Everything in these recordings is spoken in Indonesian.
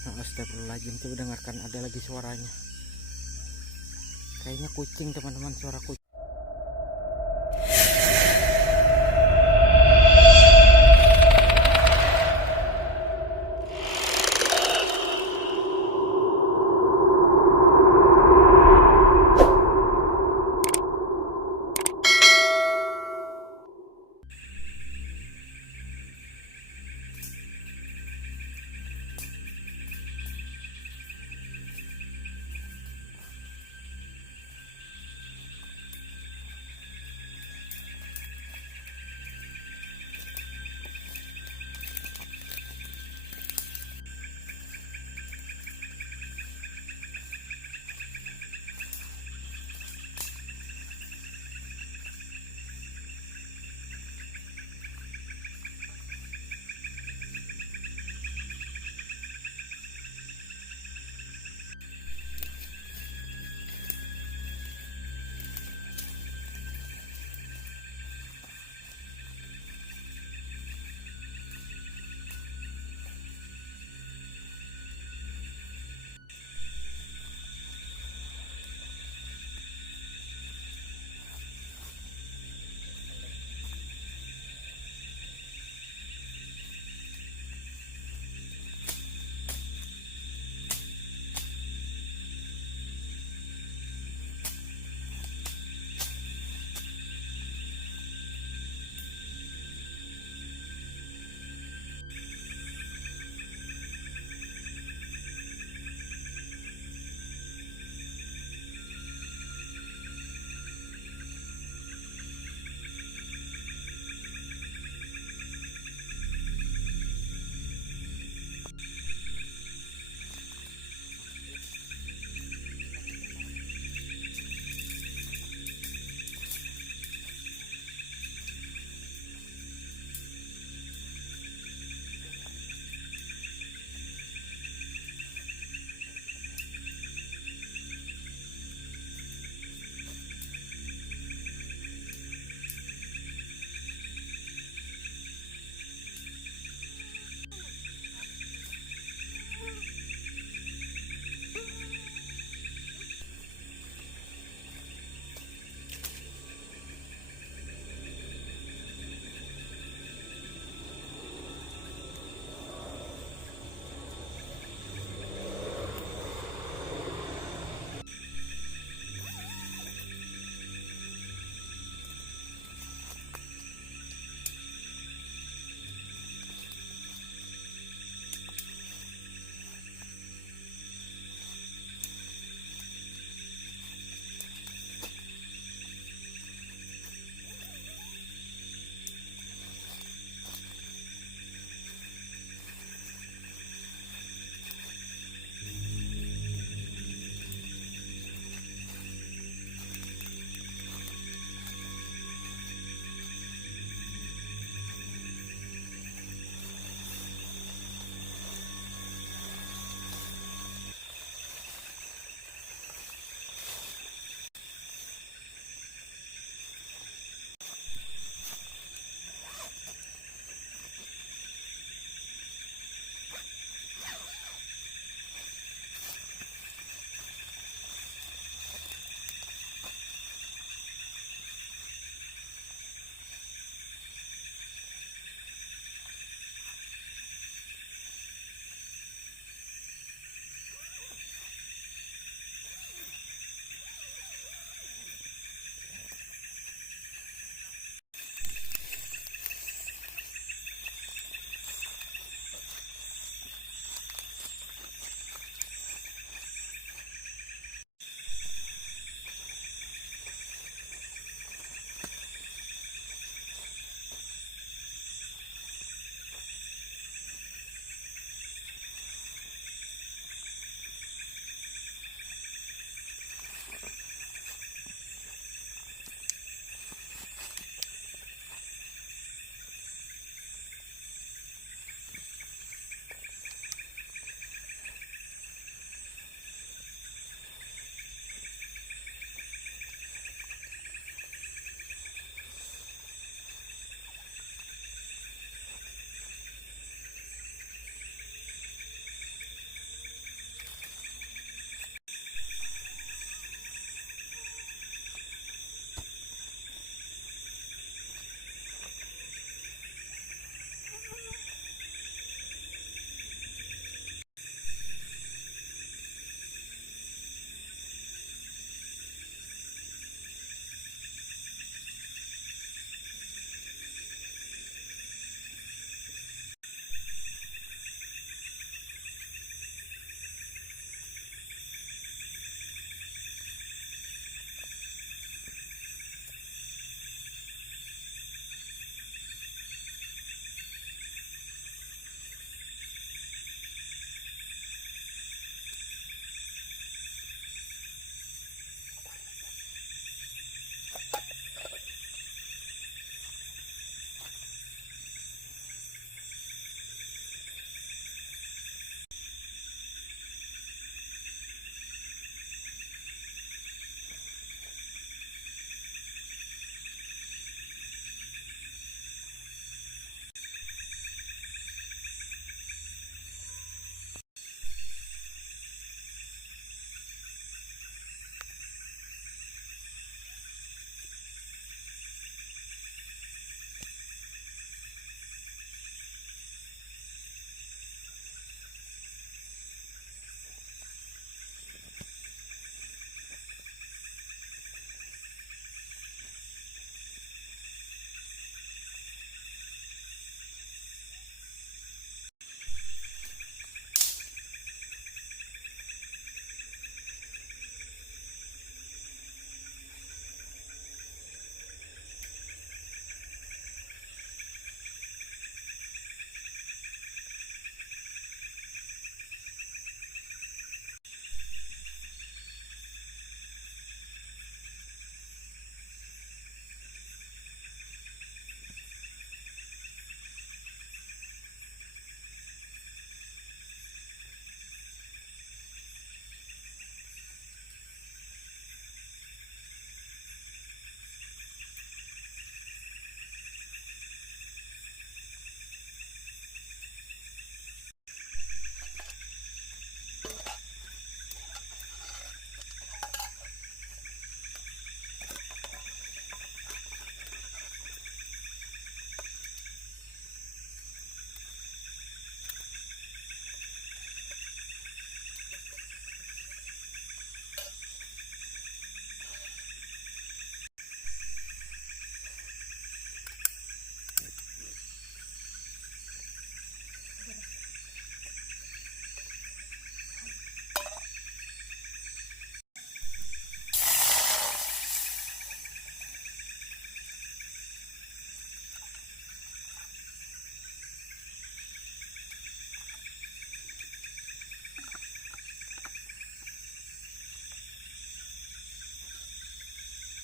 Astagfirullahaladzim, tuh dengarkan ada lagi suaranya. Kayaknya kucing teman-teman, suara kucing.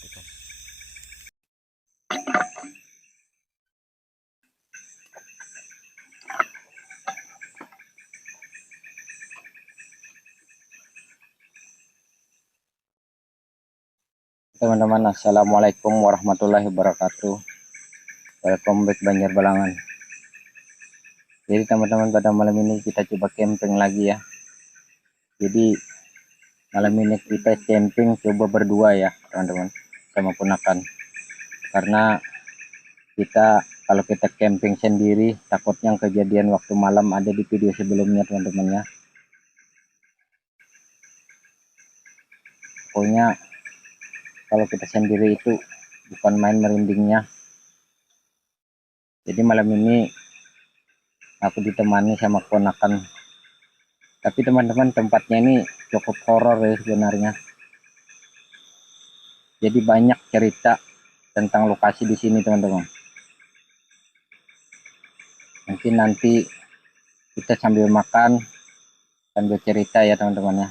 lakukan. Teman-teman, assalamualaikum warahmatullahi wabarakatuh. Welcome back Banjar Balangan. Jadi teman-teman, pada malam ini kita coba camping lagi ya. Jadi malam ini kita camping coba berdua ya teman-teman, sama ponakan. Karena kalau kita camping sendiri takutnya kejadian waktu malam ada di video sebelumnya teman-teman ya. Pokoknya kalau kita sendiri itu bukan main merindingnya. Jadi malam ini aku ditemani sama ponakan. Tapi teman-teman, tempatnya ini cukup horor ya sebenarnya. Jadi banyak cerita tentang lokasi di sini teman-teman. Mungkin nanti kita sambil makan sambil cerita ya teman-teman ya.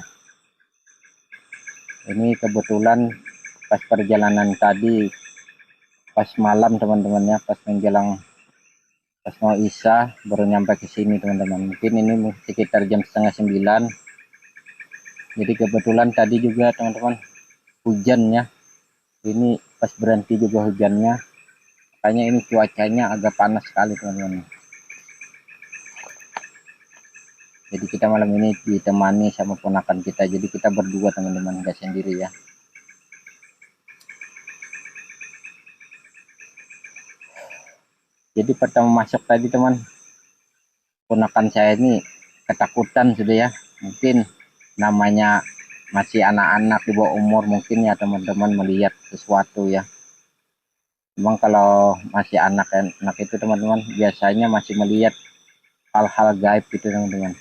Ini kebetulan pas perjalanan tadi, pas malam teman-teman ya, pas mau isya baru nyampe ke sini teman-teman. Mungkin ini sekitar jam setengah 9. Jadi kebetulan tadi juga teman-teman hujannya. Ini pas berhenti juga hujannya. Makanya ini cuacanya agak panas sekali teman-teman. Jadi kita malam ini ditemani sama ponakan kita. Jadi kita berdua teman-teman, gak sendiri ya. Jadi pertama masuk tadi teman, ponakan saya ini ketakutan sudah ya. Mungkin namanya masih anak-anak di bawah umur, mungkin ya teman-teman melihat sesuatu ya. Memang kalau masih anak-anak itu teman-teman biasanya masih melihat hal-hal gaib gitu teman-teman.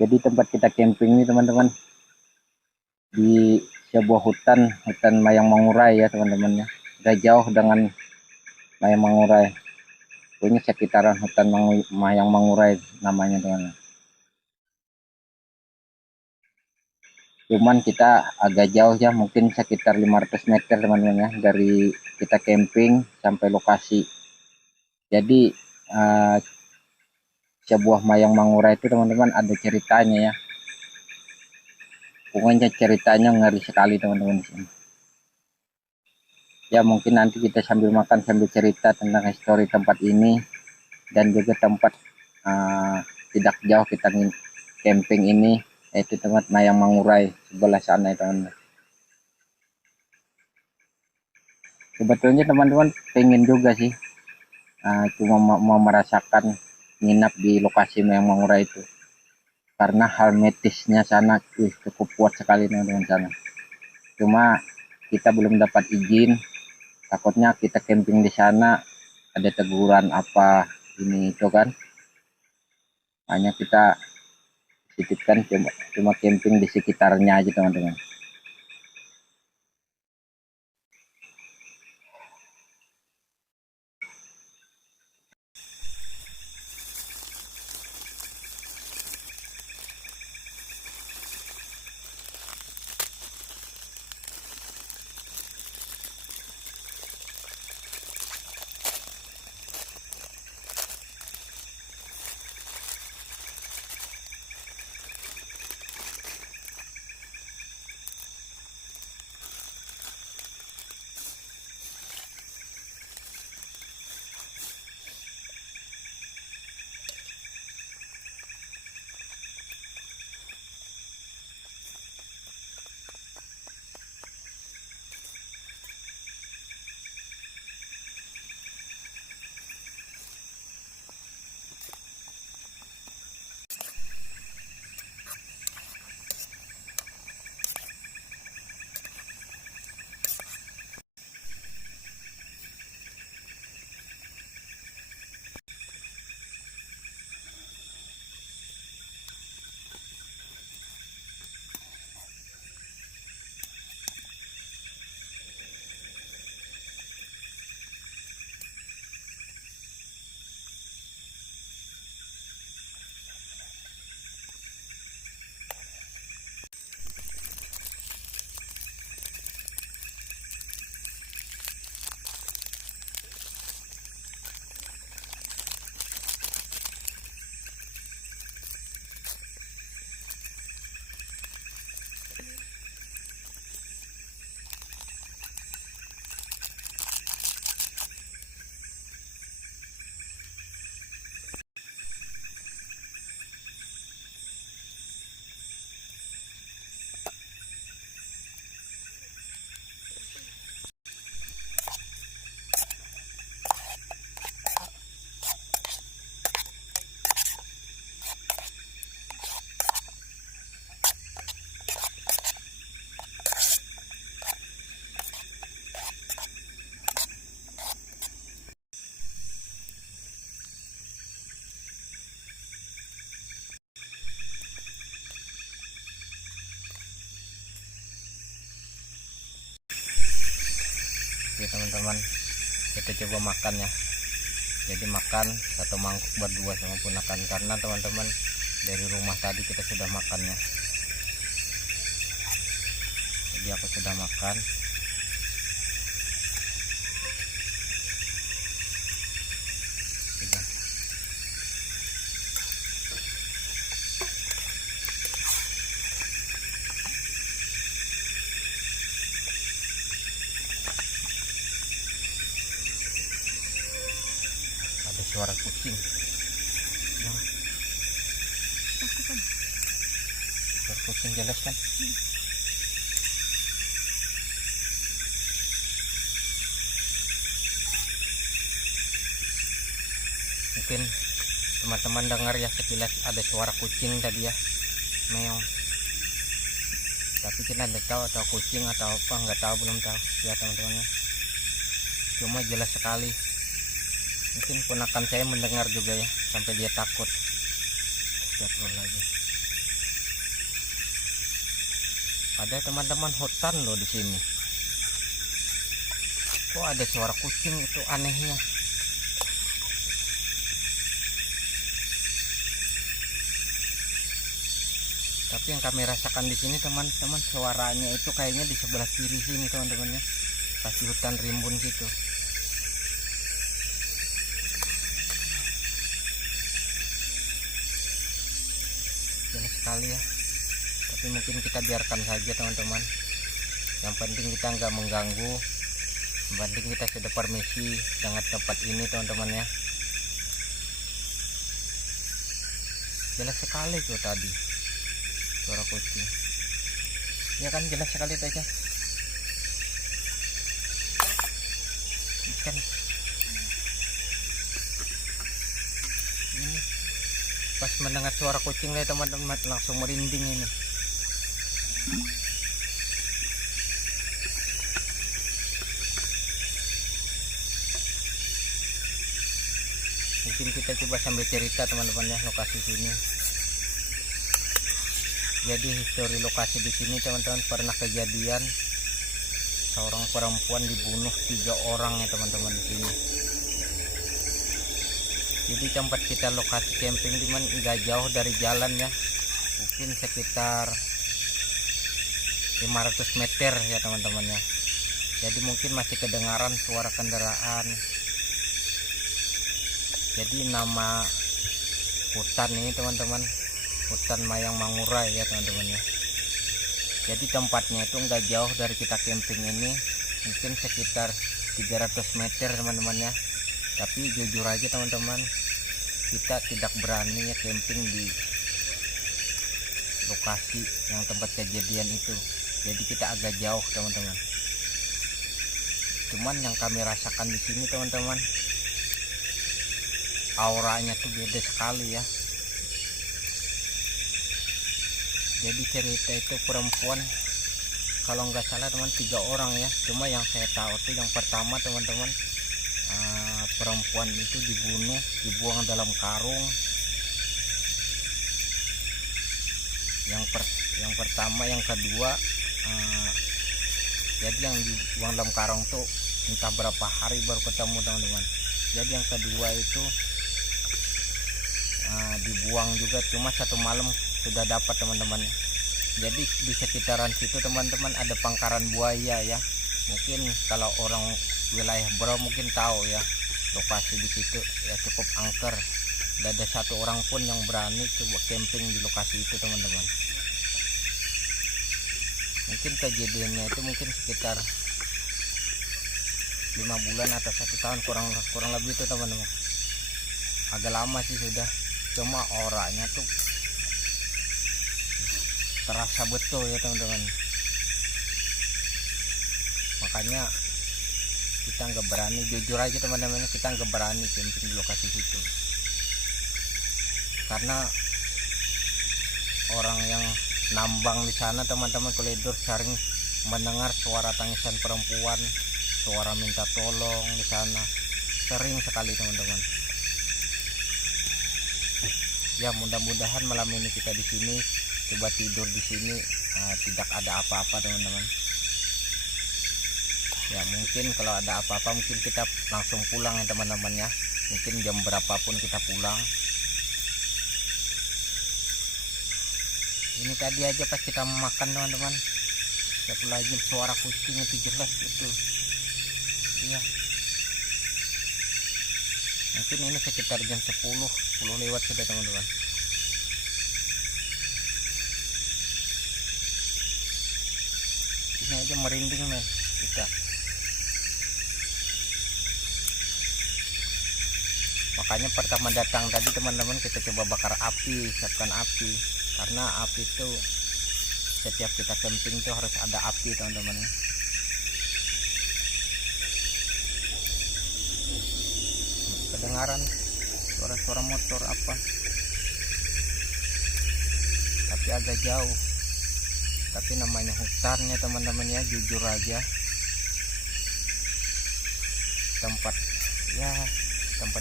Jadi tempat kita camping ini teman-teman di sebuah hutan Mayang Mangurai ya teman-teman ya. Gak jauh dengan Mayang Mangurai. Ini sekitaran hutan Mayang Mangurai namanya teman-teman. Cuman kita agak jauh ya, mungkin sekitar 500 meter teman-teman ya dari kita camping sampai lokasi. Jadi sebuah Mayang Mangurai itu teman-teman ada ceritanya ya. Pokoknya ceritanya ngeri sekali teman-teman di sini. Ya mungkin nanti kita sambil makan sambil cerita tentang histori tempat ini dan juga tempat tidak jauh kita camping ini, yaitu tempat Mayang Mangurai sebelah sana teman-teman. Sebetulnya teman-teman pengen juga sih cuma mau merasakan nginap di lokasi Mayang Mangurai itu, karena hal metisnya sana cukup kuat sekali teman-teman sana. Cuma kita belum dapat izin, takutnya kita camping di sana ada teguran apa ini itu kan. Hanya kita titipkan cuma camping di sekitarnya aja teman-teman. Oke teman-teman, kita coba makan ya. Jadi makan satu mangkuk berdua sama ponakan, karena teman-teman dari rumah tadi kita sudah makan ya. Jadi aku sudah makan. Sudah. Ada suara kucing. Nah, suara kucing jelas kan? Mungkin teman-teman dengar ya sekilas ada suara kucing tadi ya, meong. Tapi kita tidak tahu atau kucing atau apa, nggak tahu, belum tahu ya teman-teman ya. Cuma jelas sekali. Mungkin ponakan saya mendengar juga ya, sampai dia takut. Lagi. Ada teman-teman hutan loh di sini. Kok ada suara kucing, itu anehnya. Tapi yang kami rasakan di sini teman-teman, suaranya itu kayaknya di sebelah kiri sini teman-teman ya, pasti hutan rimbun situ. Jelas sekali ya. Tapi mungkin kita biarkan saja teman-teman. Yang penting kita nggak mengganggu. Yang penting kita sudah permisi dengan tempat ini teman-teman ya. Jelas sekali tuh tadi suara kucing. Ya kan, jelas sekali itu aja. Kan ini pas mendengar suara kucing nih teman-teman, langsung merinding ini. Mungkin kita coba sambil cerita teman-teman ya lokasi sini. Jadi histori lokasi di sini teman-teman, pernah kejadian seorang perempuan dibunuh 3 orang ya teman-teman di sini. Jadi tempat kita lokasi camping teman nggak jauh dari jalan ya, mungkin sekitar 500 meter ya teman-teman ya. Jadi mungkin masih kedengaran suara kendaraan. Jadi nama hutan ini teman-teman, hutan Mayang Mangurai ya teman-teman ya. Jadi tempatnya itu nggak jauh dari kita camping ini, mungkin sekitar 300 meter teman-teman ya. Tapi jujur aja teman-teman, kita tidak berani ya camping di lokasi yang tempat kejadian itu. Jadi kita agak jauh teman-teman. Cuman yang kami rasakan di sini teman-teman, auranya tuh beda sekali ya. Jadi cerita itu perempuan, kalau nggak salah teman 3 orang ya. Cuma yang saya tahu tuh yang pertama teman-teman, perempuan itu dibunuh, dibuang dalam karung. Yang pertama, yang kedua, jadi yang dibuang dalam karung tuh entah berapa hari baru ketemu teman-teman. Jadi yang kedua itu dibuang juga, cuma 1 malam sudah dapat teman-teman. Jadi di sekitaran situ teman-teman ada pangkaran buaya ya. Mungkin kalau orang wilayah Bro mungkin tahu ya, lokasi di situ ya cukup angker. Tidak ada 1 orang pun yang berani coba camping di lokasi itu teman-teman. Mungkin kejadiannya itu mungkin sekitar 5 bulan atau 1 tahun, kurang lebih itu teman-teman. Agak lama sih sudah. Cuma orangnya tuh terasa betul ya teman-teman. Makanya kita nggak berani, jujur aja teman-teman, kita nggak berani camping di lokasi situ. Karena orang yang nambang di sana teman-teman, koridor sering mendengar suara tangisan perempuan, suara minta tolong di sana, sering sekali teman-teman. Ya mudah-mudahan malam ini kita di sini coba tidur di sini tidak ada apa-apa teman-teman. Ya mungkin kalau ada apa-apa mungkin kita langsung pulang ya teman-teman ya, mungkin jam berapapun kita pulang. Ini tadi aja pas kita makan teman-teman, lagi suara kucing itu jelas itu. Iya, mungkin ini sekitar jam 10 lewat sudah teman-teman. Ini aja merinding men kita. Makanya pertama datang tadi teman-teman kita coba bakar api, siapkan api, karena api itu setiap kita camping itu harus ada api teman-teman. Kedengaran suara-suara motor apa, tapi agak jauh, tapi namanya hutannya teman-teman ya, jujur aja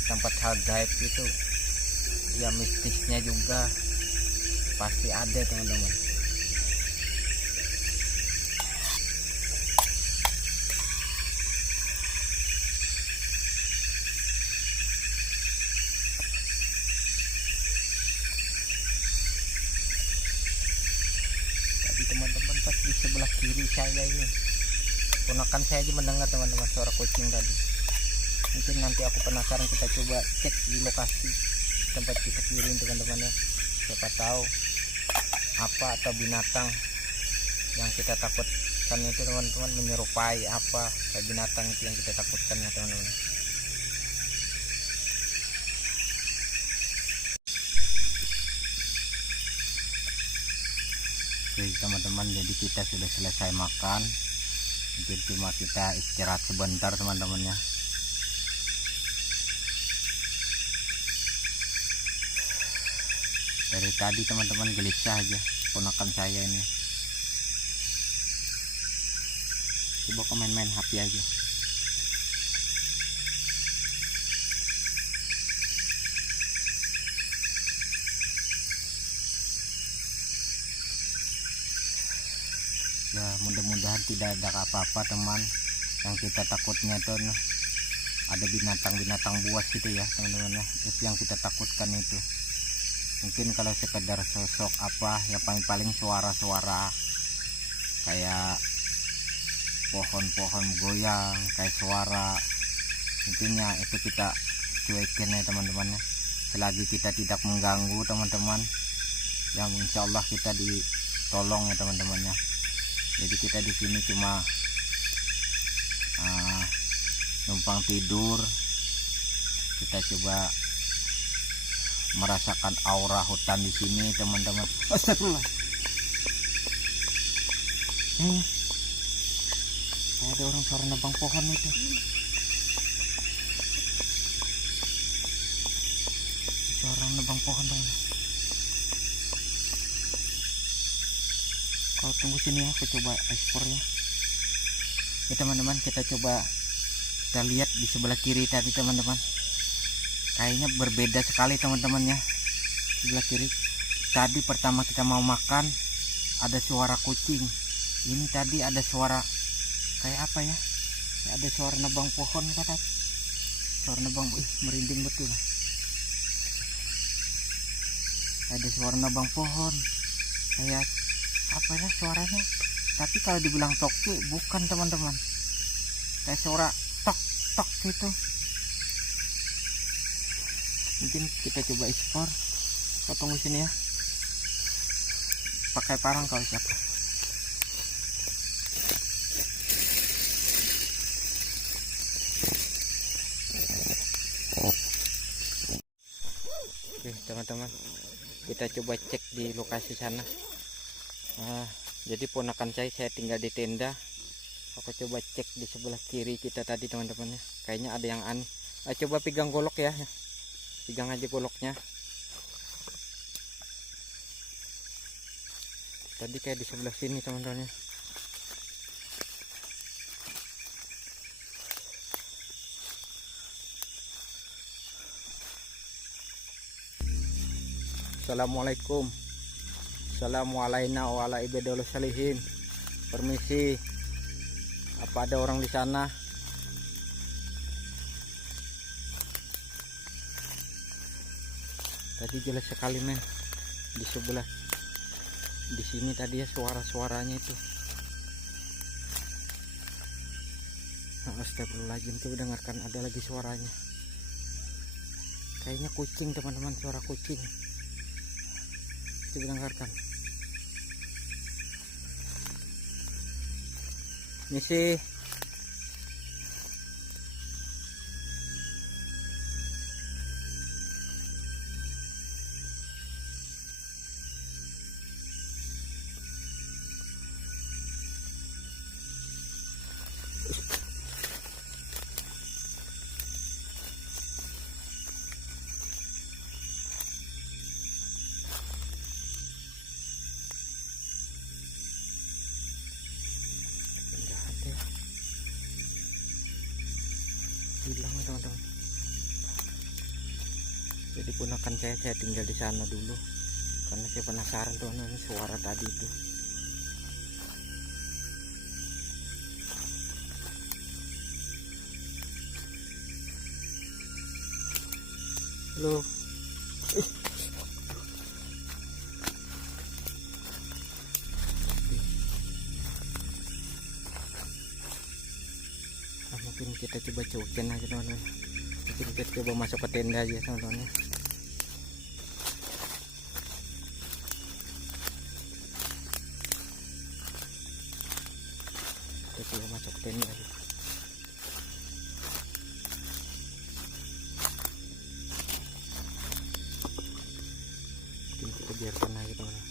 tempat hal gaib itu ya, mistisnya juga pasti ada teman-teman. Tadi teman-teman pas di sebelah kiri saya ini, ponakan saya aja mendengar teman-teman suara kucing tadi. Mungkin nanti aku penasaran, kita coba cek di lokasi tempat kita kirim teman-teman ya, siapa tahu apa atau binatang yang kita takutkan itu teman-teman menyerupai apa kayak binatang itu yang kita takutkan ya teman-teman. Oke teman-teman, jadi kita sudah selesai makan, mungkin cuma kita istirahat sebentar teman-teman ya. Dari tadi teman-teman gelisah aja ponakan saya ini, coba main-main HP aja. Ya mudah-mudahan tidak ada apa-apa teman. Yang kita takutnya tuh ada binatang-binatang buas gitu ya teman-teman ya, itu yang kita takutkan itu. Mungkin kalau sekedar sosok apa ya, paling-paling suara-suara kayak pohon-pohon goyang, kayak suara, intinya itu kita cuekin ya teman-teman ya, selagi kita tidak mengganggu teman-teman yang insya Allah kita ditolong ya teman-teman ya. Jadi kita di sini cuma numpang tidur, kita coba merasakan aura hutan di sini teman-teman. Astagfirullah. Ada orang suara nebang pohon itu. Suara nebang pohon dong. Kau tunggu sini ya, aku coba ekspor ya. Ya teman-teman, kita coba kita lihat di sebelah kiri tadi teman-teman. Kayaknya berbeda sekali teman-teman ya. Sebelah kiri tadi pertama kita mau makan ada suara kucing, ini tadi ada suara kayak apa ya, kayak ada suara nebang pohon kata, suara nebang, merinding betul, ada suara nebang pohon kayak apa ya suaranya. Tapi kalau dibilang toki bukan teman-teman, kayak suara tok tok gitu. Mungkin kita coba ekspor. Kita tunggu sini ya, pakai parang kalau siapa. Oke teman-teman, kita coba cek di lokasi sana. Jadi ponakan saya tinggal di tenda. Aku coba cek di sebelah kiri kita tadi teman-teman ya, kayaknya ada yang aneh. Coba pegang golok ya, pegang aja goloknya. Tadi kayak di sebelah sini teman-teman ya. Assalamualaikum. Assalamualaikum warahmatullahi wabarakatuh. Permisi. Apa ada orang di sana? Tadi jelas sekali men, di sebelah, di sini tadi ya suara-suaranya itu. Astagfirullahaladzim, tuh dengarkan ada lagi suaranya. Kayaknya kucing teman-teman, suara kucing. Coba dengarkan. Misi. Hilang ya teman-teman. Jadi ponakan saya tinggal di sana dulu karena saya penasaran tuh suara tadi itu. Halo. Mungkin kita coba cokin aja teman-teman. Mungkin kita coba masuk ke tenda aja teman-teman. Kita coba masuk ke tenda aja. Mungkin kita biarkan aja teman-teman.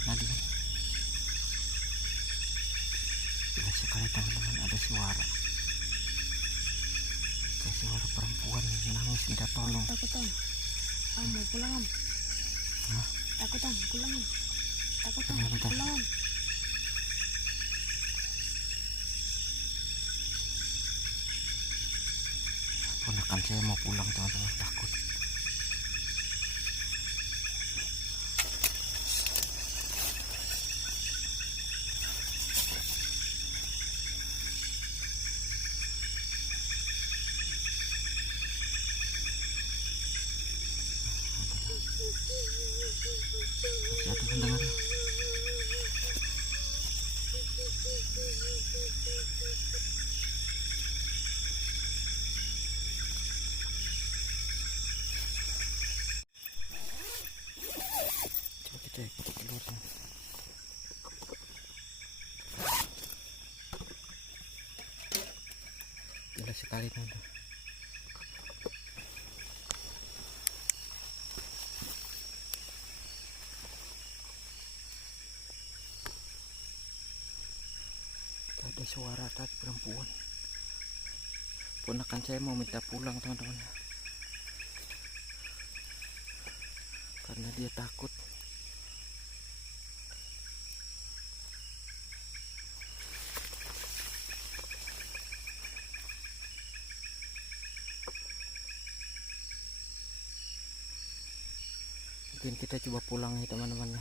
Tadi jelas sekali teman-teman, ada suara kayak suara perempuan nangis minta tolong. Takut om, mau pulang om. Hah? Takut om, pulang om. Takut Bentar. pulang. Ponakan saya mau pulang teman-teman, takut. Masih ada pendengar. Coba kita ikuti keluarnya. Gila sekali teman-teman. Ada suara tadi perempuan. Ponakan saya mau minta pulang teman-teman, karena dia takut. Mungkin kita coba pulang ya teman-teman.